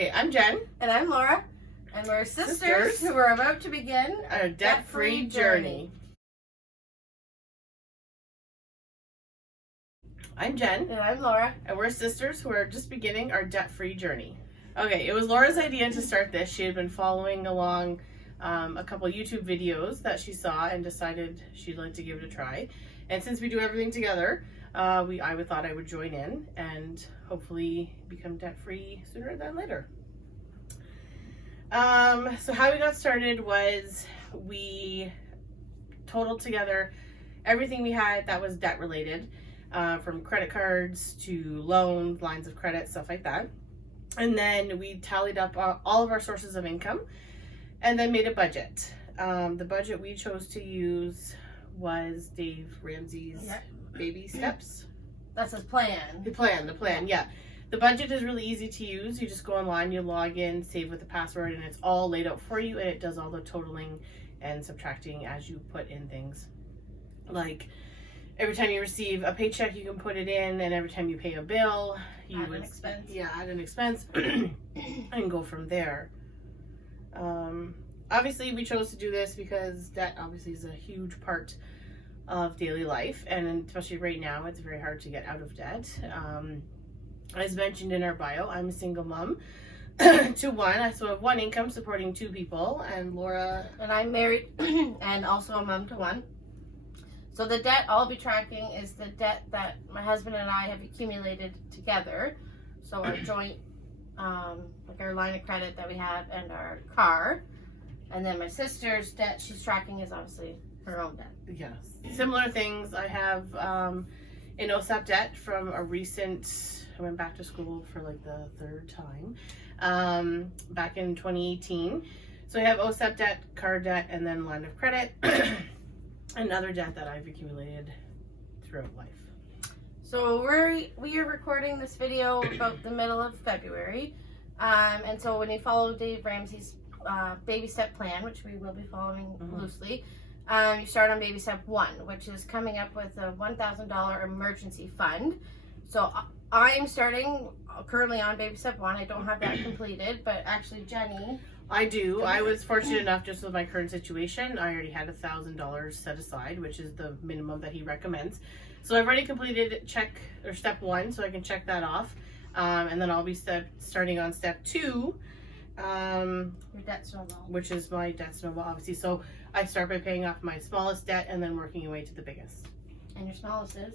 Okay, I'm Jen. And I'm Laura. And we're sisters who are about to begin a debt-free journey. I'm Jen. And I'm Laura. And we're sisters who are just beginning our debt-free journey. Okay, it was Laura's idea to start this. She had been following along a couple YouTube videos that she saw and decided she'd like to give it a try. And since we do everything together, I thought I would join in and hopefully become debt-free sooner than later. So how we got started was we totaled together everything we had that was debt related, from credit cards to loans, lines of credit, stuff like that. And then we tallied up all of our sources of income and then made a budget. The budget we chose to use was Dave Ramsey's Baby Steps. That's his plan. The plan, yeah. The budget is really easy to use. You just go online, you log in, save with the password, and it's all laid out for you, and it does all the totaling and subtracting as you put in things. Like every time you receive a paycheck, you can put it in, and every time you pay a bill, you add an expense. Yeah, add an expense and go from there. Obviously, we chose to do this because debt obviously is a huge part of daily life, and especially right now, it's very hard to get out of debt. As mentioned in our bio, I'm a single mom to one. So I have one income supporting two people, and Laura... And I'm married and also a mom to one. So the debt I'll be tracking is the debt that my husband and I have accumulated together. So our joint, like our line of credit that we have and our car. And then my sister's debt she's tracking is obviously her own debt. Yes. Similar things. I have an OSAP debt from a recent... I went back to school for like the third time back in 2018. So I have OSAP debt, car debt, and then line of credit. Another debt that I've accumulated throughout life. So we are recording this video about the middle of February. And so when you follow Dave Ramsey's baby step plan, which we will be following loosely, you start on baby step 1, which is coming up with a $1,000 emergency fund. So I am starting currently on baby step 1. I don't have that completed, but actually Jenny... I do. I was fortunate enough, just with my current situation, I already had $1,000 set aside, which is the minimum that he recommends. So I've already completed step 1, so I can check that off. And then I'll be starting on step 2. Your debt snowball. Which is my debt snowball, obviously. So I start by paying off my smallest debt and then working your way to the biggest. And your smallest is?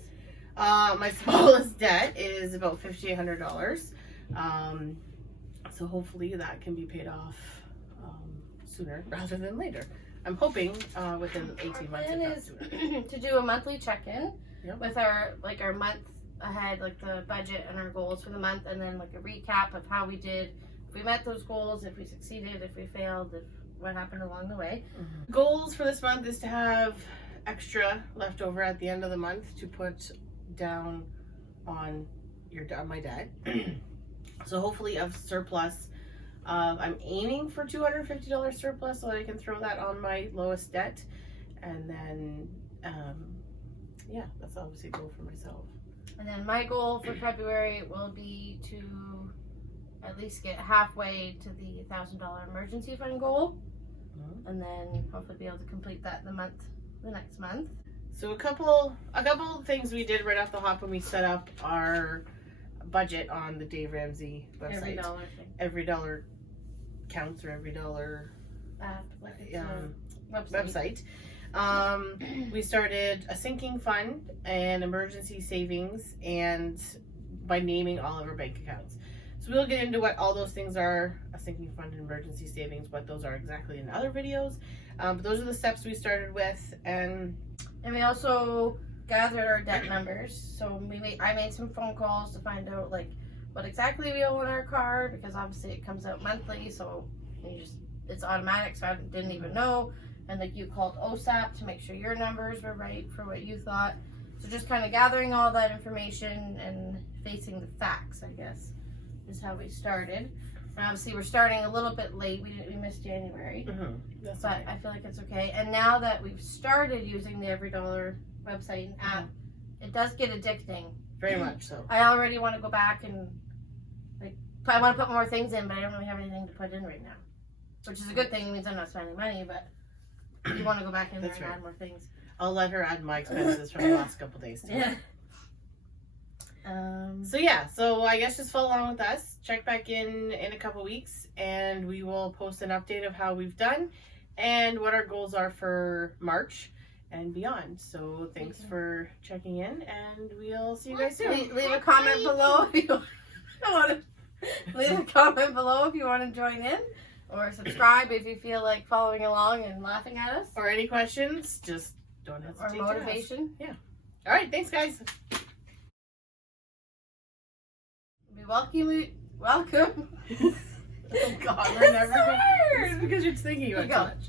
My smallest debt is about $5,800. So hopefully that can be paid off sooner rather than later. I'm hoping within 18 months. Our plan is to do a monthly check-in with our month ahead, like the budget and our goals for the month, and then like a recap of how we did, if we met those goals, if we succeeded, if we failed, what happened along the way. Goals for this month is to have extra left over at the end of the month to put down on my debt. So hopefully of surplus. I'm aiming for $250 surplus so that I can throw that on my lowest debt. And then, that's obviously a goal for myself. And then my goal for February will be to at least get halfway to the $1,000 emergency fund goal. And then hopefully be able to complete that the next month. So a couple of things we did right off the hop when we set up our budget on the Dave Ramsey website. Every dollar thing. Every dollar counts, or every dollar website. We started a sinking fund and emergency savings, and by naming all of our bank accounts. So we'll get into what all those things are, a sinking fund and emergency savings, what those are exactly in other videos. But those are the steps we started with, and we also gathered our debt numbers. So I made some phone calls to find out like what exactly we owe on our car, because obviously it comes out monthly, so it's automatic, so I didn't even know. And like you called OSAP to make sure your numbers were right for what you thought. So just kind of gathering all that information and facing the facts, I guess, is how we started. And obviously we're starting a little bit late. We missed January, That's but okay. I feel like it's okay. And now that we've started using the Every Dollar website and app, it does get addicting. Very much so. I already want to go back and like I want to put more things in, but I don't really have anything to put in right now. Which is a good thing. It means I'm not spending money, but you want to go back in there That's and right. add more things. I'll let her add my expenses from the last couple days too. Yeah. So yeah, so I guess just follow along with us. Check back in a couple weeks, and we will post an update of how we've done and what our goals are for March and beyond. So thanks for checking in, and we'll see you guys soon. Leave a comment below if you want to. Leave a comment below if you want to join in, or subscribe if you feel like following along and laughing at us, Or any questions, just don't or hesitate to ask. motivation. All right, thanks guys. We welcome. Oh God, we're never. It's so hard. It's because you're thinking about it Go. too much.